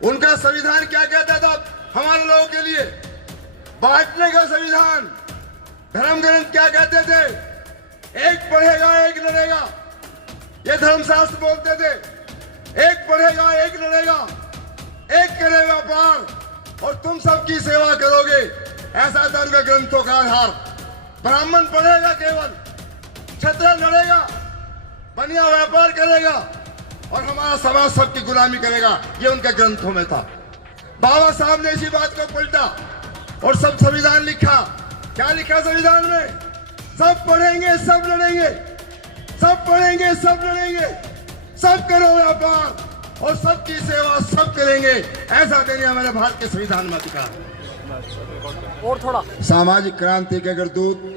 उनका संविधान क्या कहता था हमारे लोगों के लिए? बांटने का संविधान। धर्म ग्रंथ क्या कहते थे? एक पढ़ेगा एक लड़ेगा, ये धर्मशास्त्र बोलते थे। एक पढ़ेगा एक लड़ेगा, एक करेगा पार और तुम सबकी सेवा करोगे, ऐसा था उनका ग्रंथों का आधार। ब्राह्मण पढ़ेगा केवल, क्षत्रिय लड़ेगा, बनिया व्यापार करेगा और हमारा समाज सबकी गुलामी करेगा, ये उनके ग्रंथों में था। बाबा साहब ने इसी बात को पलटा और सब संविधान लिखा। क्या लिखा संविधान में? सब पढ़ेंगे सब लड़ेंगे, सब पढ़ेंगे सब लड़ेंगे, सब करो व्यापार और सबकी सेवा सब करेंगे, ऐसा देने हमारे भारत के संविधान में अधिकार। और थोड़ा सामाजिक क्रांति के अग्रदूत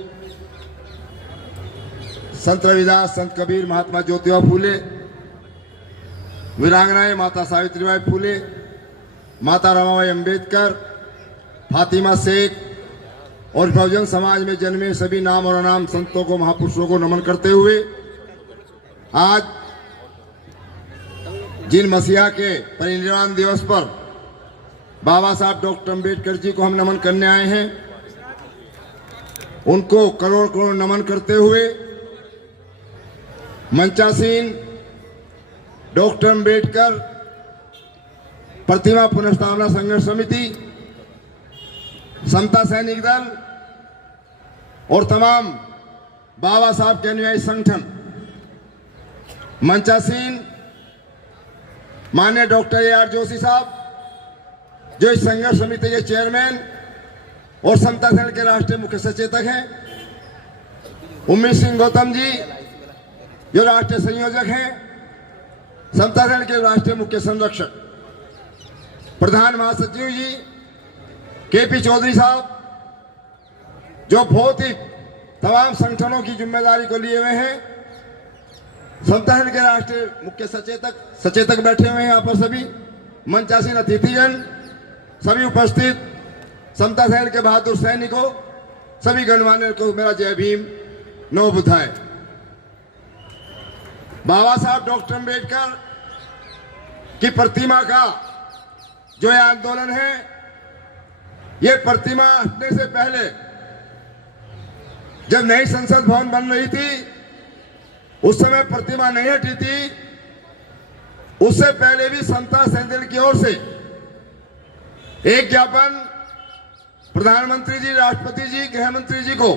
संत रविदास, संत कबीर, महात्मा ज्योतिबा फूले, वीरांगनाएं माता सावित्रीबाई फूले, माता रमाबाई अंबेडकर, फातिमा शेख और बहुजन समाज में जन्मे सभी नाम और अनाम संतों को, महापुरुषों को नमन करते हुए आज जिन मसीहा के परिनिर्वाण दिवस पर बाबा साहब डॉक्टर अंबेडकर जी को हम नमन करने आए हैं, उनको करोड़ करोड़ नमन करते हुए मंचासीन डॉक्टर अंबेडकर प्रतिमा पुनर्स्थापना संघर्ष समिति, समता सैनिक दल और तमाम बाबा साहब के अनुयायी संगठन, मंचासीन माननीय डॉक्टर AR जोशी साहब जो इस संघर्ष समिति के चेयरमैन और समता सैनिक के राष्ट्रीय मुख्य सचेतक हैं, उम्मीद सिंह गौतम जी जो राष्ट्रीय संयोजक हैं, समता सैनिक के राष्ट्रीय मुख्य संरक्षक, प्रधान महासचिव जी KP चौधरी साहब जो बहुत ही तमाम संगठनों की जिम्मेदारी को लिए हुए हैं, समता सैनिक के राष्ट्रीय मुख्य सचेतक बैठे हुए हैं यहाँ पर, सभी मंचासीन अतिथिगण, सभी उपस्थित समता सैनिक के बहादुर सैनिकों, सभी गणमान्य को मेरा जय भीम, नमो बुद्धाय। बाबा साहब डॉक्टर अंबेडकर की प्रतिमा का जो ये आंदोलन है, ये प्रतिमा हटने से पहले जब नई संसद भवन बन रही थी उस समय प्रतिमा नहीं हटी थी। उससे पहले भी समता सैनिक की ओर से एक ज्ञापन प्रधानमंत्री जी, राष्ट्रपति जी, गृह मंत्री जी को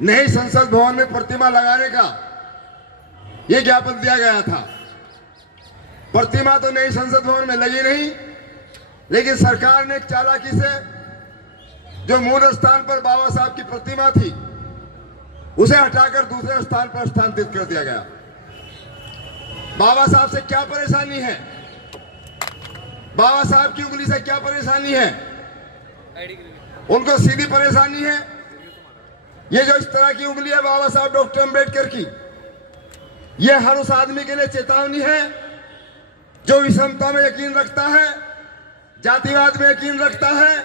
नई संसद भवन में प्रतिमा लगाने का यह ज्ञापन दिया गया था। प्रतिमा तो नई संसद भवन में लगी नहीं, लेकिन सरकार ने एक चालाकी से जो मूल स्थान पर बाबा साहब की प्रतिमा थी उसे हटाकर दूसरे स्थान पर स्थानांतरित कर दिया गया। बाबा साहब से क्या परेशानी है? बाबा साहब की उंगली से क्या परेशानी है? उनको सीधी परेशानी है। ये जो इस तरह की उंगली है बाबा साहब डॉक्टर अंबेडकर की, ये हर उस आदमी के लिए चेतावनी है जो विषमता में यकीन रखता है, जातिवाद में यकीन रखता है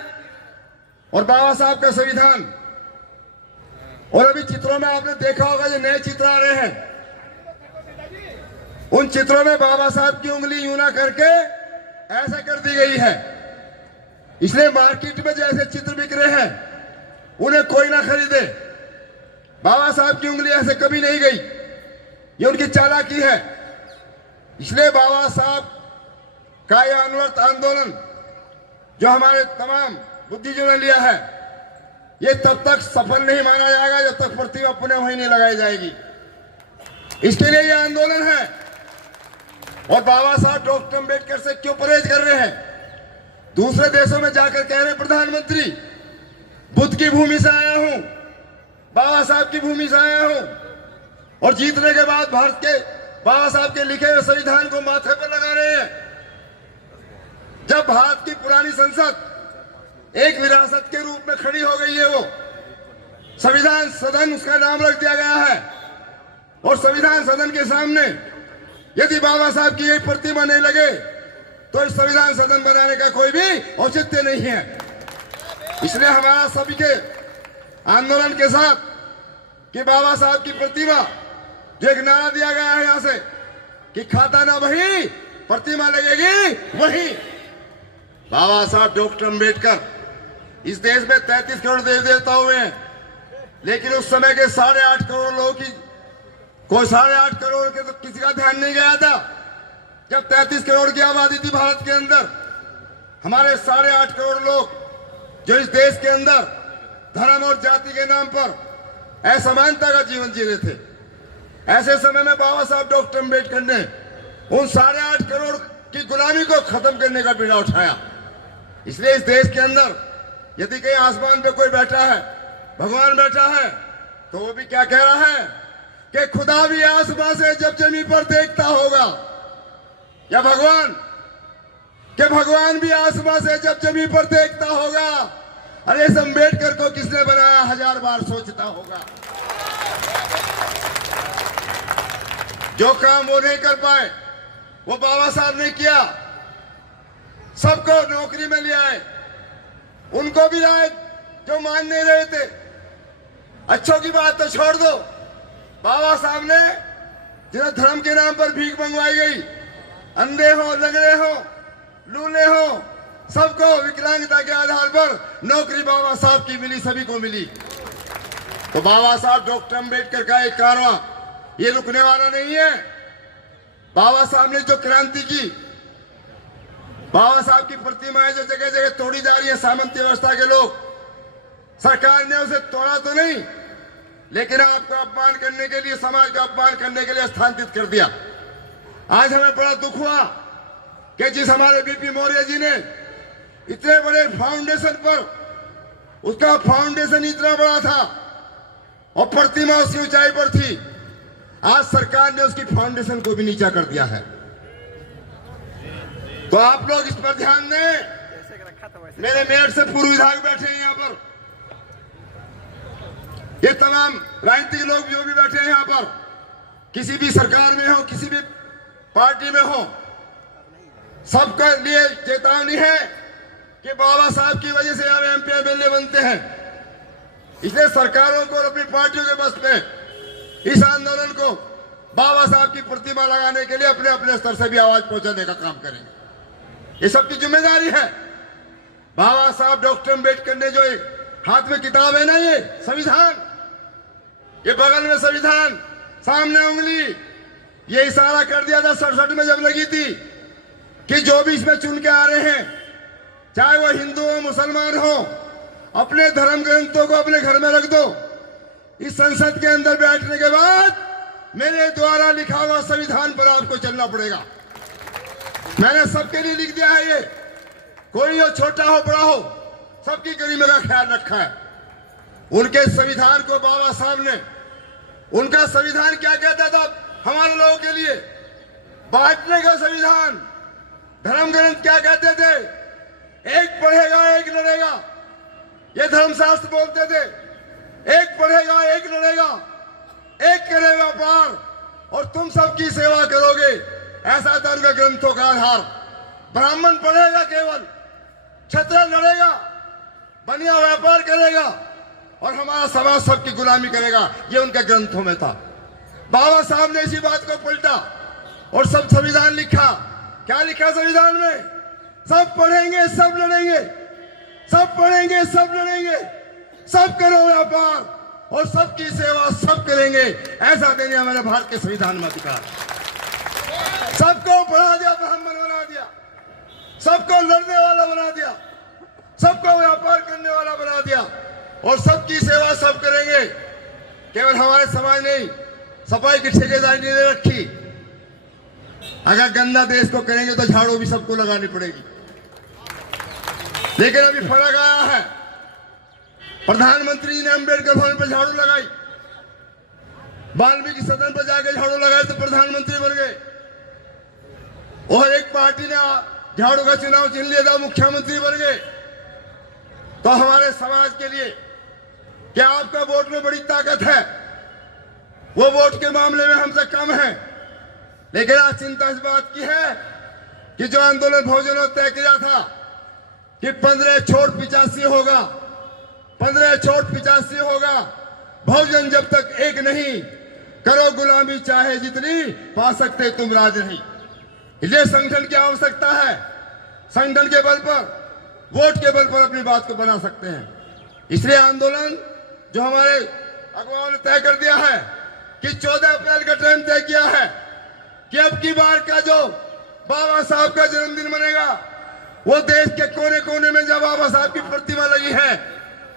और बाबा साहब का संविधान। और अभी चित्रों में आपने देखा होगा जो नए चित्र आ रहे हैं, उन चित्रों में बाबा साहब की उंगली यूं ना करके ऐसा कर दी गई है। इसलिए मार्केट में जैसे चित्र बिक रहे हैं उन्हें कोई ना खरीदे। बाबा साहब की उंगली ऐसे कभी नहीं गई, ये उनकी चालाकी है। इसलिए बाबा साहब का यह अनवरत आंदोलन जो हमारे तमाम बुद्धिजीवियों ने लिया है, ये तब तक सफल नहीं माना जाएगा जब तक प्रतिमा पुनः वहीं नहीं लगाई जाएगी। इसके लिए यह आंदोलन है। और बाबा साहब डॉक्टर अंबेडकर से क्यों परहेज कर रहे हैं? दूसरे देशों में जाकर कह रहे प्रधानमंत्री बुद्ध की भूमि से आया हूं, बाबा साहब की भूमि से आया हूं, और जीतने के बाद भारत के बाबा साहब के लिखे हुए संविधान को माथे पर लगा रहे हैं। जब भारत की पुरानी संसद एक विरासत के रूप में खड़ी हो गई है, वो संविधान सदन उसका नाम रख दिया गया है, और संविधान सदन के सामने यदि बाबा साहब की ये प्रतिमा नहीं लगे तो इस संविधान सदन बनाने का कोई भी औचित्य नहीं है। इसलिए हमारा सभी के आंदोलन के साथ कि बाबा साहब की प्रतिमा, जो एक नारा दिया गया है यहां से कि खाता ना वही, प्रतिमा लगेगी वही, बाबा साहब डॉक्टर अंबेडकर, इस देश में 33 करोड़ देवी देवता हुए हैं, लेकिन उस समय के 8.5 करोड़ लोगों की कोई 8.5 करोड़ के तो किसी का ध्यान नहीं गया था। जब 33 करोड़ की आबादी थी भारत के अंदर, हमारे 8.5 करोड़ लोग जो इस देश के अंदर धर्म और जाति के नाम पर असमानता का जीवन जी रहे थे, ऐसे समय में बाबा साहब डॉक्टर अंबेडकर ने उन 8.5 करोड़ की गुलामी को खत्म करने का बीड़ा उठाया। इसलिए इस देश के अंदर यदि कहीं आसमान पे कोई बैठा है, भगवान बैठा है, तो वो भी क्या कह रहा है कि खुदा भी आसमान से जब जमीन पर देखता होगा, या भगवान भी आसमान से जब जमीन पर देखता होगा, अरे इस अंबेडकर को किसने बनाया 1000 बार सोचता होगा। जो काम वो नहीं कर पाए वो बाबा साहब ने किया। सबको नौकरी में ले आए, उनको भी लाए जो मान नहीं रहे थे। अच्छों की बात तो छोड़ दो, बाबा साहब ने जिन्हें धर्म के नाम पर भीख मंगवाई गई, अंधे हो, लंगड़े हो, लूले हो, सबको विकलांगता के आधार पर नौकरी बाबा साहब की मिली, सभी को मिली। तो बाबा साहब डॉक्टर अंबेडकर का एक कारवां ये रुकने वाला नहीं है। बाबा साहब ने जो क्रांति की, बाबा साहब की प्रतिमाएं जो जगह जगह तोड़ी जा रही है, सामंती व्यवस्था के लोग, सरकार ने उसे तोड़ा तो नहीं, लेकिन आपको अपमान करने के लिए, समाज का अपमान करने के लिए स्थानांतरित कर दिया। आज हमें बड़ा दुख हुआ कि जिस हमारे बीपी मौर्य जी ने इतने बड़े फाउंडेशन पर, उसका फाउंडेशन इतना बड़ा था और प्रतिमा उसकी ऊंचाई पर थी, आज सरकार ने उसकी फाउंडेशन को भी नीचा कर दिया है। तो आप लोग इस पर ध्यान दें। मेरे मेरठ से पूर्व विधायक बैठे हैं यहाँ पर, ये तमाम राजनीतिक लोग जो भी बैठे हैं यहाँ पर, किसी भी सरकार में हो, किसी भी पार्टी में हो, सबके लिए चेतावनी है कि बाबा साहब की वजह से यहाँ एमपी एमएलए बनते हैं। इसलिए सरकारों को और अपनी पार्टियों के बस में इस आंदोलन को बाबा साहब की प्रतिमा लगाने के लिए अपने अपने स्तर से भी आवाज पहुंचाने का काम करेंगे। ये सबकी जिम्मेदारी है। बाबा साहब डॉक्टर अंबेडकर ने जो हाथ में किताब है ना, ये संविधान, ये बगल में संविधान, सामने उंगली, ये इशारा कर दिया था 67 में जब लगी थी कि जो भी इसमें चुन के आ रहे हैं, चाहे वो हिंदू हो, मुसलमान हो, अपने धर्म ग्रंथों को अपने घर में रख दो। इस संसद के अंदर बैठने के बाद मेरे द्वारा लिखा हुआ संविधान पर आपको चलना पड़ेगा। मैंने सबके लिए लिख दिया है, ये कोई हो, छोटा हो, बड़ा हो, सबकी गरिमा का ख्याल रखा है। उनके संविधान को बाबा साहब ने, उनका संविधान क्या कहता था हमारे लोगों के लिए? बांटने का संविधान। धर्म ग्रंथ क्या कहते थे? एक पढ़ेगा एक लड़ेगा, ये धर्मशास्त्र बोलते थे। एक पढ़ेगा एक लड़ेगा, एक करेगा पार और तुम सबकी सेवा करोगे, ऐसा था उनका ग्रंथों का आधार। ब्राह्मण पढ़ेगा केवल, क्षत्रिय लड़ेगा, बनिया व्यापार करेगा और हमारा समाज सबकी गुलामी करेगा, ये उनके ग्रंथों में था। बाबा साहब ने इसी बात को पलटा और सब संविधान लिखा। क्या लिखा संविधान में? सब पढ़ेंगे सब लड़ेंगे, सब पढ़ेंगे सब लड़ेंगे, सब करो व्यापार और सबकी सेवा सब करेंगे, ऐसा देने हमारे भारत के संविधान में अधिकार। सबको पढ़ा दिया, ब्राह्मण बना दिया, सबको लड़ने वाला बना दिया, सबको व्यापार करने वाला बना दिया और सबकी सेवा सब करेंगे। केवल हमारे समाज नहीं, सफाई की ठेकेदारी नहीं रखी। अगर गंदा देश को करेंगे तो झाड़ू भी सबको लगानी पड़ेगी। लेकिन अभी फर्क आया है, प्रधानमंत्री ने अंबेडकर भवन पर झाड़ू लगाई, वाल्मीकि सदन पर जाकर झाड़ू लगाए तो प्रधानमंत्री बन गए, और एक पार्टी ने झाड़ू का चुनाव चिन्ह लिया था, मुख्यमंत्री बन गए। तो हमारे समाज के लिए क्या आपका वोट में बड़ी ताकत है? वो वोट के मामले में हमसे कम है, लेकिन आज चिंता इस बात की है कि जो आंदोलन बहुजनों ने तय किया था कि 15 छोड़ 85 होगा, 15 छोड़ 85 होगा, बहुजन जब तक एक नहीं, करो गुलामी चाहे जितनी, पा सकते तुम राज नहीं। इसलिए संगठन की आवश्यकता है। संगठन के बल पर वोट के बल पर अपनी बात को बना सकते हैं। इसलिए आंदोलन जो हमारे अगुवाओं ने तय कर दिया है कि 14 अप्रैल का टाइम तय किया है कि अब की बार का जो बाबा साहब का जन्मदिन मनेगा, वो देश के कोने कोने में जब बाबा साहब की प्रतिमा लगी है,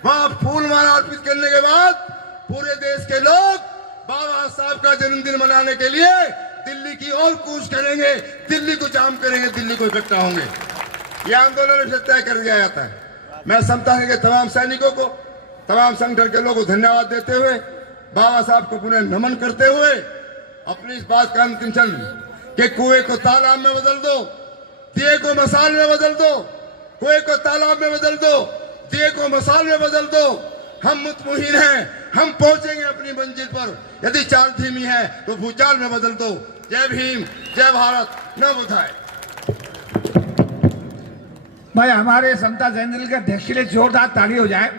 वहां फूल माला अर्पित करने के बाद पूरे देश के लोग बाबा साहब का जन्मदिन मनाने के लिए दिल्ली की ओर कूच करेंगे, दिल्ली को जाम करेंगे, दिल्ली को इकट्ठा होंगे। यह आंदोलन से तय कर दिया जाता है। मैं समता है कि तमाम सैनिकों को, तमाम संगठन के लोगों को धन्यवाद देते हुए, बाबा साहब को पुनः नमन करते हुए अपनी इस बात का अंतिम क्षण कि कुएं को तालाब में बदल दो, दिए को मसाल में बदल दो, कुएं को तालाब में बदल दो, दिए को मसाल में बदल दो। हम मुतमईन हैं, हम पहुंचेंगे अपनी मंजिल पर। यदि चाल धीमी है तो भूचाल में बदल दो। जय भीम, जय भारत, न बुधाए। भाई हमारे समता जयंती के अध्यक्ष के लिए जोरदार ताली हो जाए।